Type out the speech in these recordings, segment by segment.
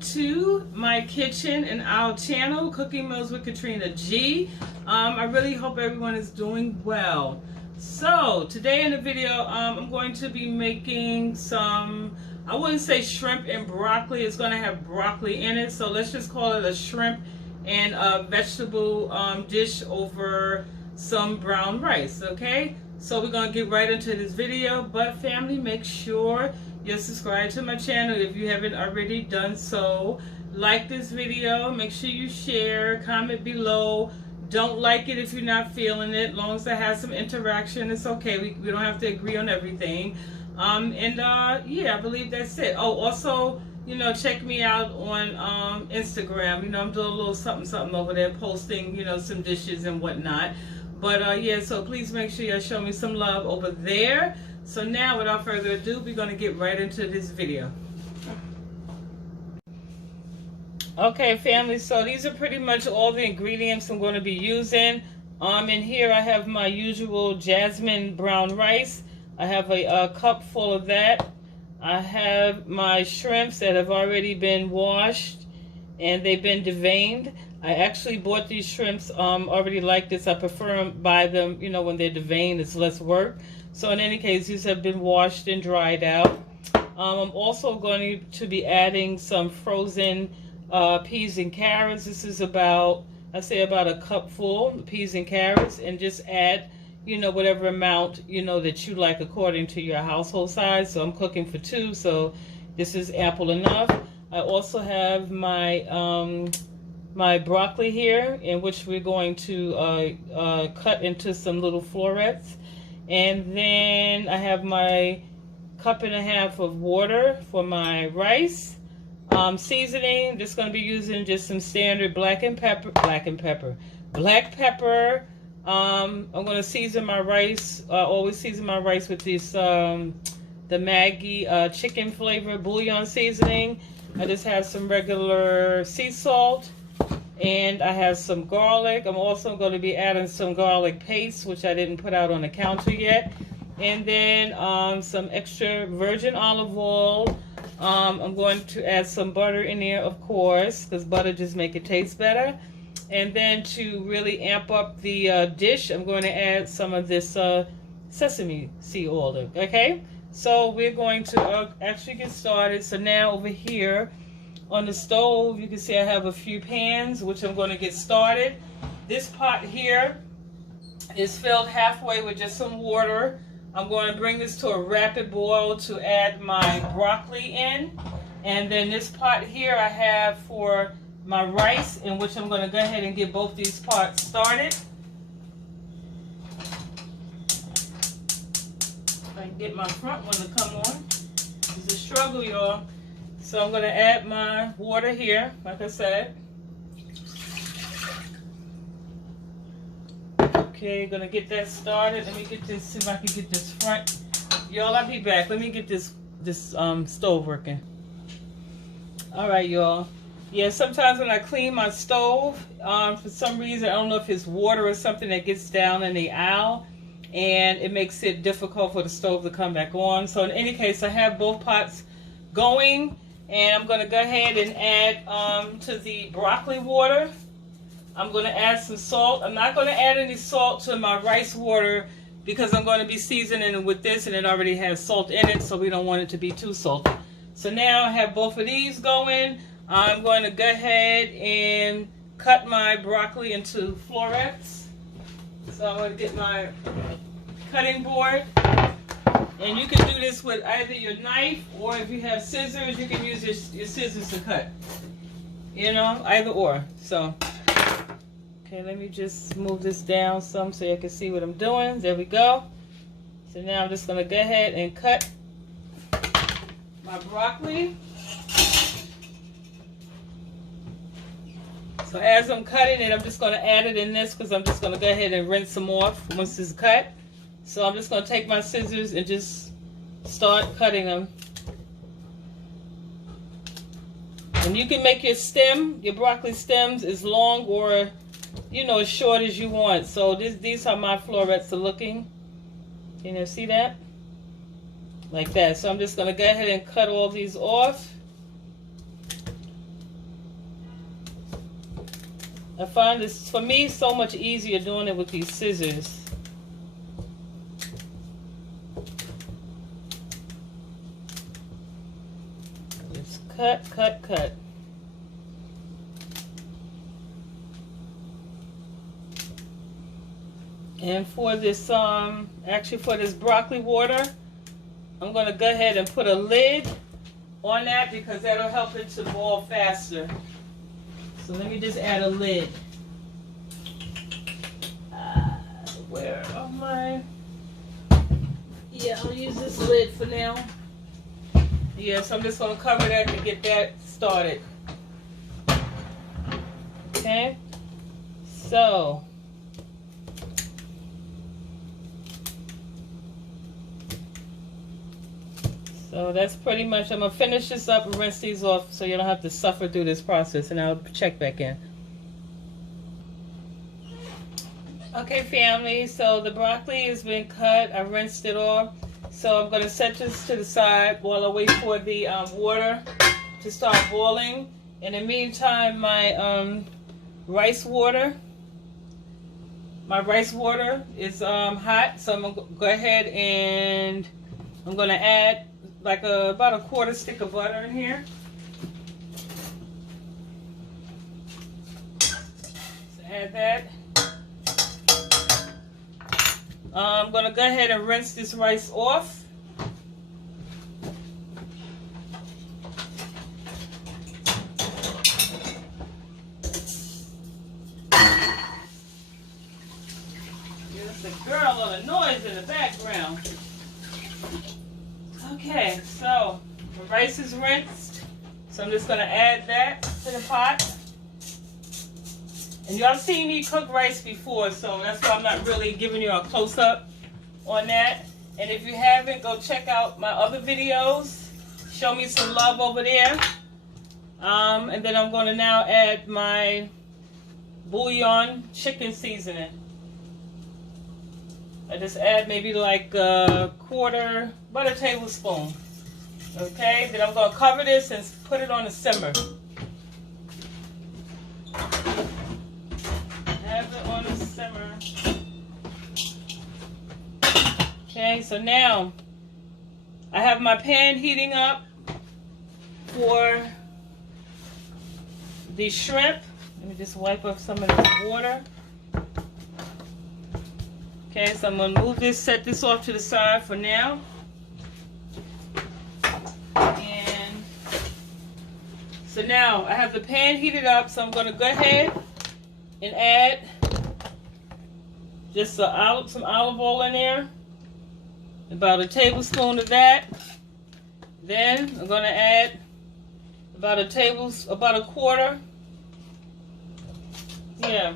to my kitchen and our channel, Cooking Meals with Katrina G. I really hope everyone is doing well. So today in the video, I'm going to be making some, I wouldn't say shrimp and broccoli. It's going to have broccoli in it, so let's just call it a shrimp and a vegetable dish over some brown rice. Okay, so we're going to get right into this video, but family, make sure you're subscribed to my channel if you haven't already done so. Like this video, make sure you share, comment below. Don't like it if you're not feeling it. As long as it has some interaction, it's okay. We don't have to agree on everything. Yeah, I believe that's it. Oh, also, check me out on Instagram. I'm doing a little something over there, posting, some dishes and whatnot. But yeah, so please make sure you show me some love over there. So now, without further ado, we're going to get right into this video. Okay, family, so these are pretty much all the ingredients I'm going to be using. In here I have my usual jasmine brown rice. I have a cup full of that. I have my shrimps that have already been washed and they've been deveined. I actually bought these shrimps already like this. I prefer buy them, when they're deveined. It's less work. So in any case, these have been washed and dried out. I'm also going to be adding some frozen peas and carrots. This is about, I say about a cup full of peas and carrots, and just add, whatever amount, that you like according to your household size. So I'm cooking for 2, so this is ample enough. I also have my my broccoli here, in which we're going to cut into some little florets. And then I have my 1.5 cups of water for my rice. Seasoning, just going to be using just some standard black pepper. I'm going to season my rice, always season my rice with this, the Maggi chicken flavor bouillon seasoning. I just have some regular sea salt, and I have some garlic. I'm also going to be adding some garlic paste, which I didn't put out on the counter yet. And then some extra virgin olive oil. I'm going to add some butter in there, of course, because butter just make it taste better. And then to really amp up the dish, I'm going to add some of this sesame seed oil. Okay, so we're going to actually get started. So now over here on the stove, you can see I have a few pans, which I'm going to get started. This pot here is filled halfway with just some water. I'm going to bring this to a rapid boil to add my broccoli in. And then this pot here I have for my rice, in which I'm going to go ahead and get both these pots started. If I can get my front one to come on. It's a struggle, y'all. So I'm going to add my water here, like I said. Okay, going to get that started. Let me get this, see if I can get this front. Y'all, I'll be back. Let me get this stove working. All right, y'all. Yeah, sometimes when I clean my stove, for some reason, I don't know if it's water or something that gets down in the aisle, and it makes it difficult for the stove to come back on. So in any case, I have both pots going. And I'm going to go ahead and add to the broccoli water. I'm going to add some salt. I'm not going to add any salt to my rice water because I'm going to be seasoning it with this, and it already has salt in it, so we don't want it to be too salty. So now I have both of these going. I'm going to go ahead and cut my broccoli into florets. So I'm going to get my cutting board. And you can do this with either your knife, or if you have scissors, you can use your scissors to cut. Either or. So, okay, let me just move this down some so you can see what I'm doing. There we go. So now I'm just going to go ahead and cut my broccoli. So as I'm cutting it, I'm just going to add it in this because I'm just going to go ahead and rinse them off once it's cut. So I'm just going to take my scissors and just start cutting them. And you can make your stem, your broccoli stems, as long or, as short as you want. So these are my florets are looking. Can you see that? Like that. So I'm just going to go ahead and cut all these off. I find this, for me, so much easier doing it with these scissors. Just cut, cut, cut. And for this, actually for this broccoli water, I'm gonna go ahead and put a lid on that because that'll help it to boil faster. So let me just add a lid. Where am I? Yeah, I'll use this lid for now. Yeah, so I'm just gonna cover that to get that started. Okay, so that's pretty much, I'm gonna finish this up and rinse these off so you don't have to suffer through this process, and I'll check back in. Okay, family, so the broccoli has been cut. I rinsed it off. So I'm gonna set this to the side while I wait for the water to start boiling. In the meantime, my rice water is hot, so I'm gonna go ahead and I'm gonna add like about a quarter stick of butter in here. So add that. I'm gonna go ahead and rinse this rice off. There's a girl or a noise in the background. Okay, so the rice is rinsed. So I'm just gonna add that to the pot. And y'all seen me cook rice before, so that's why I'm not really giving you a close-up on that. And if you haven't, go check out my other videos. Show me some love over there. And then I'm going to now add my bouillon chicken seasoning. I just add maybe like a quarter, about a tablespoon. Okay, then I'm going to cover this and put it on the simmer. Have it on the simmer. Okay, so now I have my pan heating up for the shrimp. Let me just wipe off some of this water. Okay, so I'm going to move this, set this off to the side for now. And so now I have the pan heated up, so I'm going to go ahead and add just some olive oil in there. About a tablespoon of that. Then I'm going to add about a quarter. Yeah,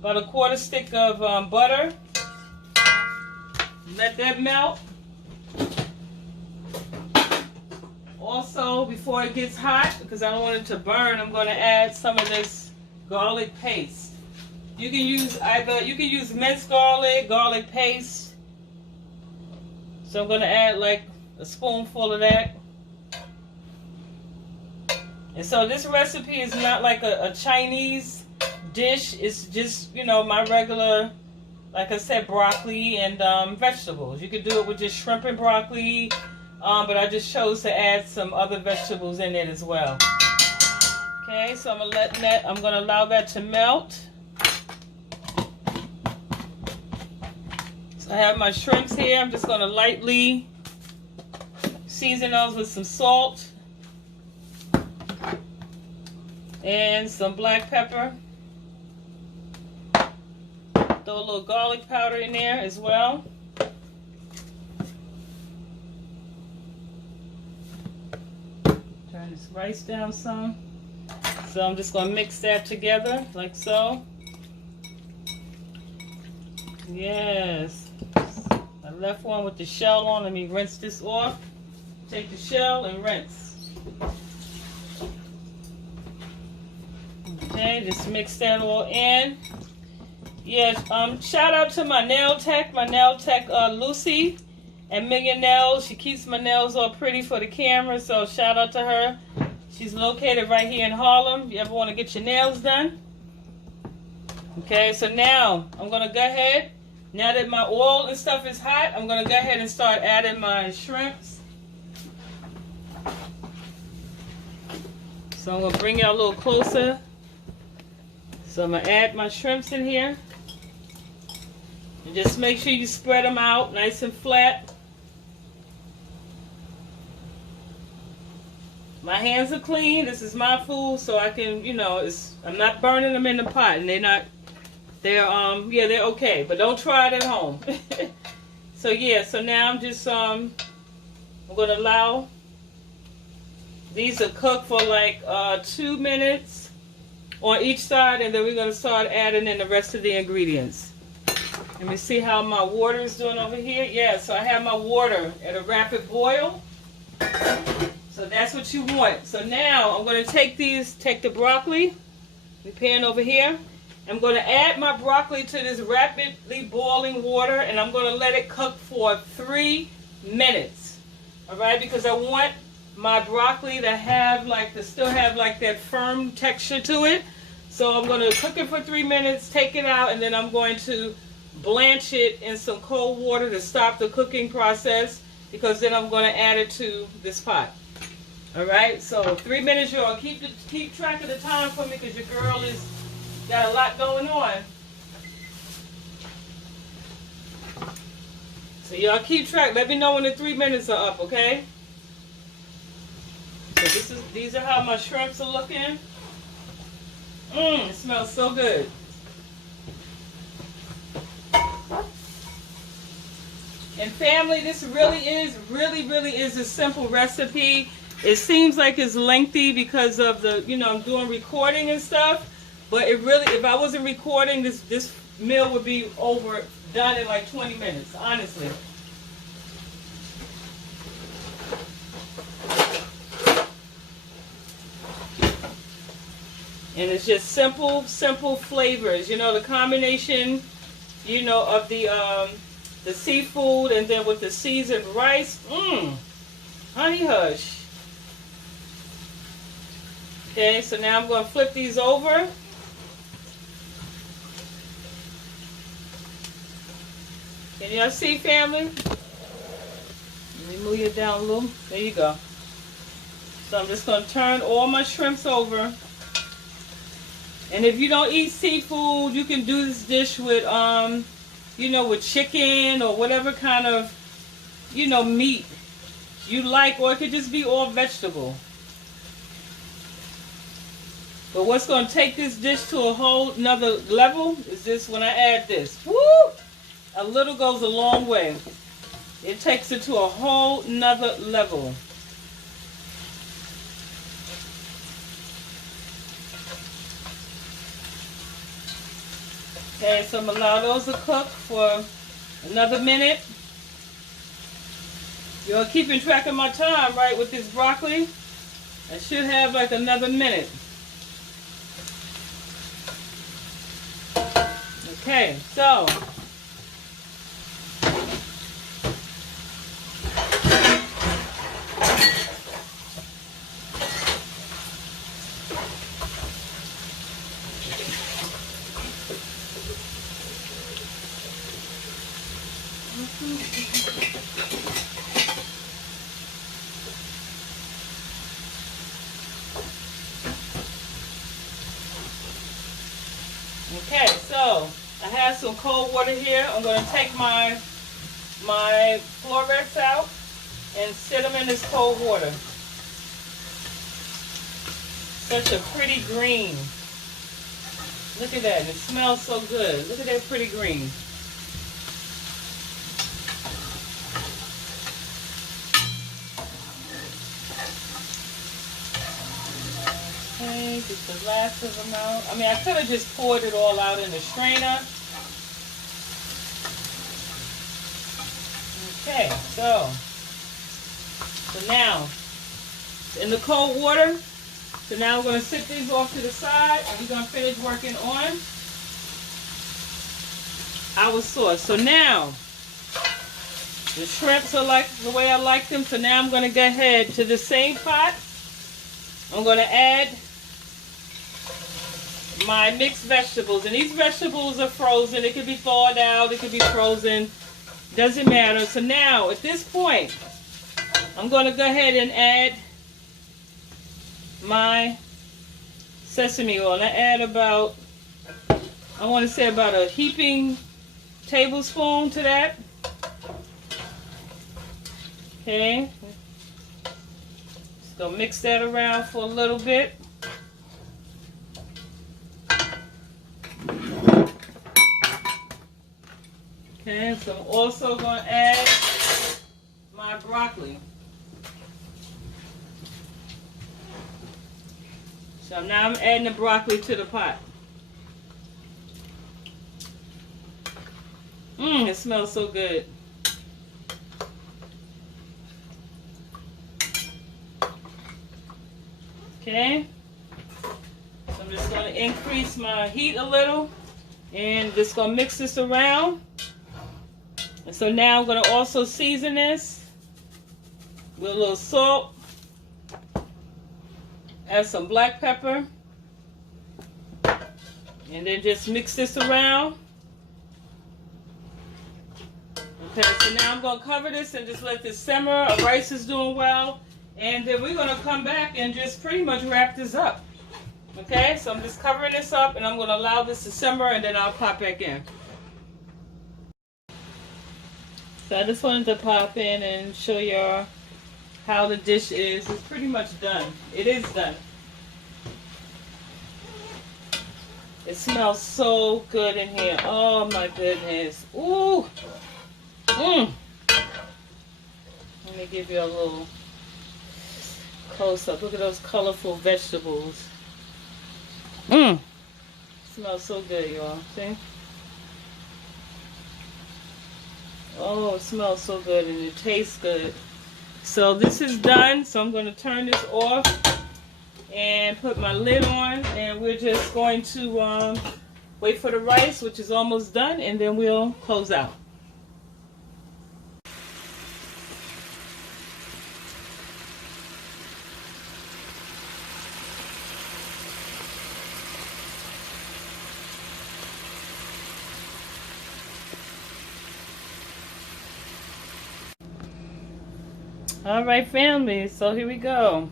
about a quarter stick of butter. Let that melt. Also, before it gets hot, because I don't want it to burn, I'm going to add some of this garlic paste. You can use minced garlic paste. So I'm going to add like a spoonful of that. And so this recipe is not like a Chinese dish. It's just, you know, my regular, like I said, broccoli and vegetables. You could do it with just shrimp and broccoli, but I just chose to add some other vegetables in it as well. Okay, so I'm gonna allow that to melt. So I have my shrimps here. I'm just gonna lightly season those with some salt and some black pepper. Throw a little garlic powder in there as well. Turn this rice down some. So I'm just going to mix that together like so. Yes. I left one with the shell on. Let me rinse this off. Take the shell and rinse. Okay, just mix that all in. Yes, shout out to my nail tech Lucy at Million Nails. She keeps my nails all pretty for the camera, so shout out to her. She's located right here in Harlem. If you ever want to get your nails done. Okay, so now I'm gonna go ahead. Now that my oil and stuff is hot, I'm gonna go ahead and start adding my shrimps. So I'm gonna bring y'all a little closer. So I'm gonna add my shrimps in here. And just make sure you spread them out nice and flat. My hands are clean. This is my food, so I can, you know, I'm not burning them in the pot, and they're okay, but don't try it at home. So yeah, so now I'm just I'm gonna allow these to cook for like 2 minutes on each side, and then we're gonna start adding in the rest of the ingredients. Let me see how my water is doing over here. Yeah, so I have my water at a rapid boil. So that's what you want. So now I'm going to take the broccoli, the pan over here. I'm going to add my broccoli to this rapidly boiling water, and I'm going to let it cook for 3 minutes. All right, because I want my broccoli to still have like that firm texture to it. So I'm going to cook it for 3 minutes, take it out, and then I'm going to blanch it in some cold water to stop the cooking process, because then I'm going to add it to this pot. All right, so 3 minutes, y'all. Keep track of the time for me, because your girl is got a lot going on. So y'all keep track. Let me know when the 3 minutes are up, okay? So these are how my shrimps are looking. It smells so good. And family, this really is a simple recipe. It seems like it's lengthy because of the, I'm doing recording and stuff. But it really, if I wasn't recording, this meal would be done in like 20 minutes, honestly. And it's just simple flavors. The combination, of the seafood, and then with the seasoned rice. Honey hush. Okay, so now I'm going to flip these over. Can y'all see, family? Let me move you down a little. There you go. So I'm just going to turn all my shrimps over. And if you don't eat seafood, you can do this dish with, with chicken or whatever kind of, meat you like, or it could just be all vegetable. But what's going to take this dish to a whole nother level is this, when I add this. Woo! A little goes a long way. It takes it to a whole nother level. Okay, so I'm going to allow those to cook for another minute. You're keeping track of my time, right, with this broccoli? I should have like another minute. Okay, so I have some cold water here. I'm going to take my florets out and sit them in this cold water. Such a pretty green. Look at that. It smells so good. Look at that pretty green. Okay, get the last of them out. I mean, I could have just poured it all out in the strainer. Okay, so now, in the cold water, so now we're going to sit these off to the side, and we're going to finish working on our sauce. So now, the shrimps are like the way I like them, so now I'm going to go ahead to the same pot. I'm going to add my mixed vegetables. And these vegetables are frozen. It could be thawed out. It could be frozen. Doesn't matter. So now, at this point, I'm going to go ahead and add my sesame oil. I add about, I want to say about a heaping tablespoon to that. Okay. Just going to mix that around for a little bit. Okay, so I'm also going to add my broccoli. So now I'm adding the broccoli to the pot. It smells so good. Okay, so I'm just going to increase my heat a little and just going to mix this around. And so now I'm going to also season this with a little salt, add some black pepper, and then just mix this around. Okay, so now I'm going to cover this and just let this simmer. Our rice is doing well. And then we're going to come back and just pretty much wrap this up. Okay, so I'm just covering this up and I'm going to allow this to simmer and then I'll pop back in. So I just wanted to pop in and show y'all how the dish is. It's pretty much done. It is done. It smells so good in here. Oh my goodness. Ooh. Let me give you a little close up. Look at those colorful vegetables. Smells so good, y'all. See? Oh, it smells so good and it tastes good. So this is done. So I'm going to turn this off and put my lid on. And we're just going to wait for the rice, which is almost done. And then we'll close out. All right, family, so here we go.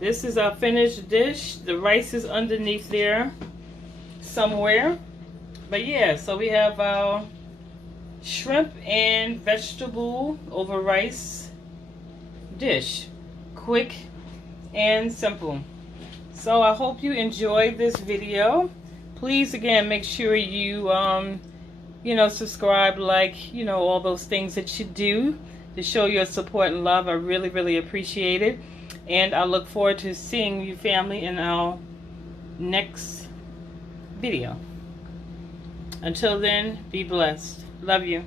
This is our finished dish. The rice is underneath there somewhere. But yeah, so we have our shrimp and vegetable over rice dish. Quick and simple. So I hope you enjoyed this video. Please, again, make sure you, subscribe, like, all those things that you do to show your support and love. I really, really appreciate it. And I look forward to seeing you, family, in our next video. Until then, be blessed. Love you.